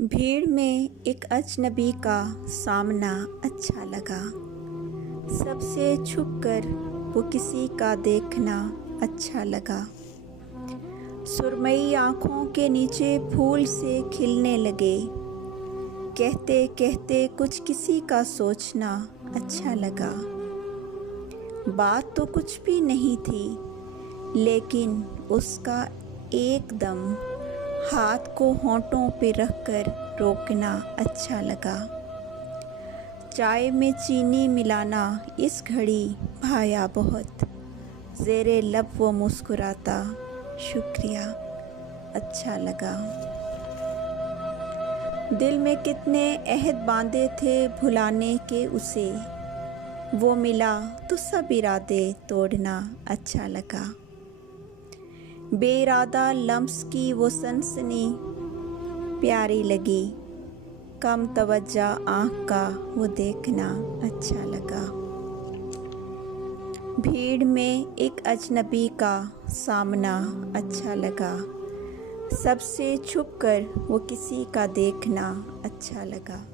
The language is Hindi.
भीड़ में एक अजनबी का सामना अच्छा लगा। सबसे छुपकर वो किसी का देखना अच्छा लगा। सुरमई आँखों के नीचे फूल से खिलने लगे। कहते कहते कुछ किसी का सोचना अच्छा लगा। बात तो कुछ भी नहीं थी, लेकिन उसका एकदम हाथ को होंठों पे रखकर रोकना अच्छा लगा। चाय में चीनी मिलाना इस घड़ी भाया बहुत। ज़ेरे लब वो मुस्कुराता शुक्रिया अच्छा लगा। दिल में कितने अहद बांधे थे भुलाने के उसे, वो मिला तो सब इरादे तोड़ना अच्छा लगा। बेइरादा लम्स की वो सनसनी प्यारी लगी। कम तवज्जा आँख का वो देखना अच्छा लगा। भीड़ में एक अजनबी का सामना अच्छा लगा। सबसे छुपकर वो किसी का देखना अच्छा लगा।